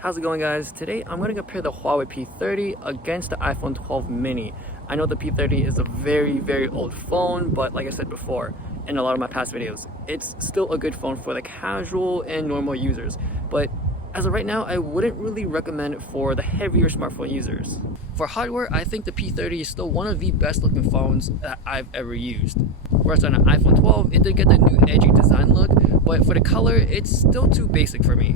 How's it going, guys? Today I'm going to compare the Huawei P30 against the iPhone 12 mini. I know the P30 is a very old phone, but like I said before in a lot of my past videos, it's still a good phone for the casual and normal users. But as of right now, I wouldn't really recommend it for the heavier smartphone users. For hardware, I think the P30 is still one of the best looking phones that I've ever used. Whereas on an iPhone 12, it did get the new edgy design look, but for the color, it's still too basic for me.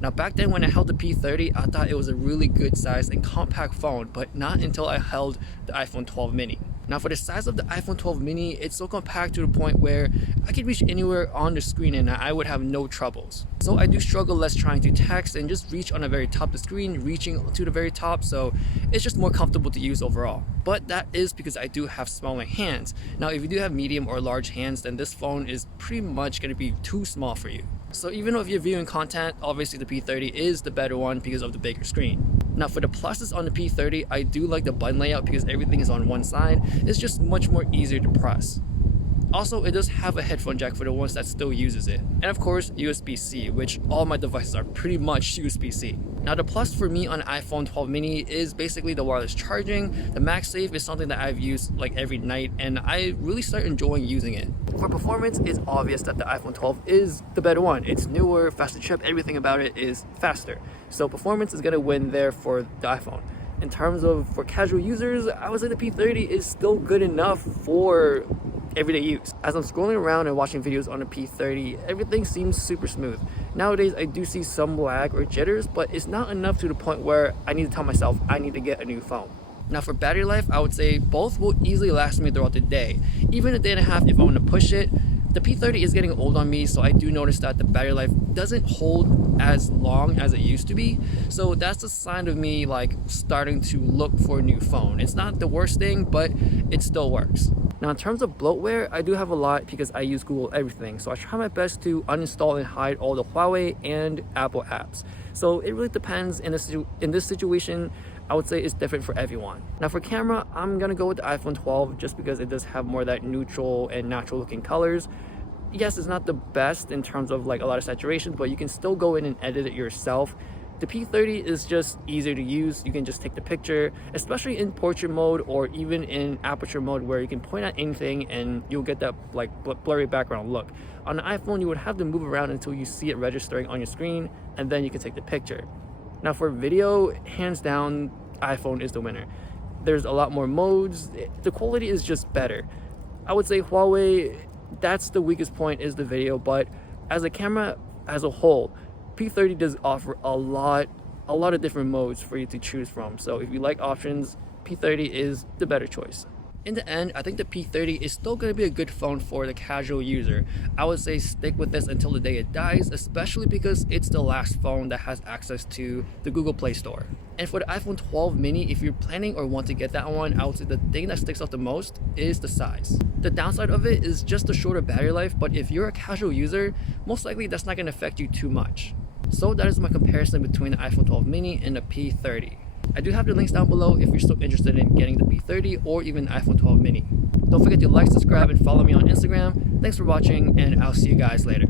Now back then when I held the P30, I thought it was a really good size and compact phone, but not until I held the iPhone 12 mini. Now for the size of the iPhone 12 mini, it's so compact to the point where I could reach anywhere on the screen and I would have no troubles. So I do struggle less trying to text and just reach on the very top of the screen, reaching to the very top, so it's just more comfortable to use overall. But that is because I do have smaller hands. Now if you do have medium or large hands, then this phone is pretty much going to be too small for you. So even though if you're viewing content, obviously the P30 is the better one because of the bigger screen. Now for the pluses on the P30, I do like the button layout because everything is on one side. It's just much more easier to press. Also, it does have a headphone jack for the ones that still uses it. And of course, USB-C, which all my devices are pretty much USB-C. Now the plus for me on iPhone 12 mini is basically the wireless charging. The MagSafe is something that I've used like every night and I really start enjoying using it. For performance, it's obvious that the iPhone 12 is the better one. It's newer, faster chip, everything about it is faster. So performance is gonna win there for the iPhone. In terms of for casual users, I would say the P30 is still good enough for everyday use. As I'm scrolling around and watching videos on the P30, everything seems super smooth. Nowadays, I do see some lag or jitters, but it's not enough to the point where I need to tell myself I need to get a new phone. Now for battery life, I would say both will easily last me throughout the day. Even a day and a half if I want to push it. The P30 is getting old on me, so I do notice that the battery life doesn't hold as long as it used to be. So that's a sign of me like starting to look for a new phone. It's not the worst thing, but it still works. Now in terms of bloatware, I do have a lot because I use Google everything. So I try my best to uninstall and hide all the Huawei and Apple apps. So it really depends. In this situation, I would say it's different for everyone. Now for camera, I'm gonna go with the iPhone 12 just because it does have more of that neutral and natural looking colors. Yes, it's not the best in terms of like a lot of saturation, but you can still go in and edit it yourself. The P30 is just easier to use. You can just take the picture, especially in portrait mode or even in aperture mode where you can point at anything and you'll get that like blurry background look. On the iPhone, you would have to move around until you see it registering on your screen and then you can take the picture. Now for video, hands down, iPhone is the winner. There's a lot more modes. The quality is just better. I would say Huawei, that's the weakest point is the video, but as a camera as a whole, P30 does offer a lot of different modes for you to choose from. So if you like options, P30 is the better choice. In the end, I think the P30 is still going to be a good phone for the casual user. I would say stick with this until the day it dies, especially because it's the last phone that has access to the Google Play Store. And for the iPhone 12 mini, if you're planning or want to get that one, I would say the thing that sticks out the most is the size. The downside of it is just the shorter battery life, but if you're a casual user, most likely that's not going to affect you too much. So that is my comparison between the iPhone 12 mini and the P30. I do have the links down below if you're still interested in getting the P30 or even the iPhone 12 mini. Don't forget to like, subscribe, and follow me on Instagram. Thanks for watching, and I'll see you guys later.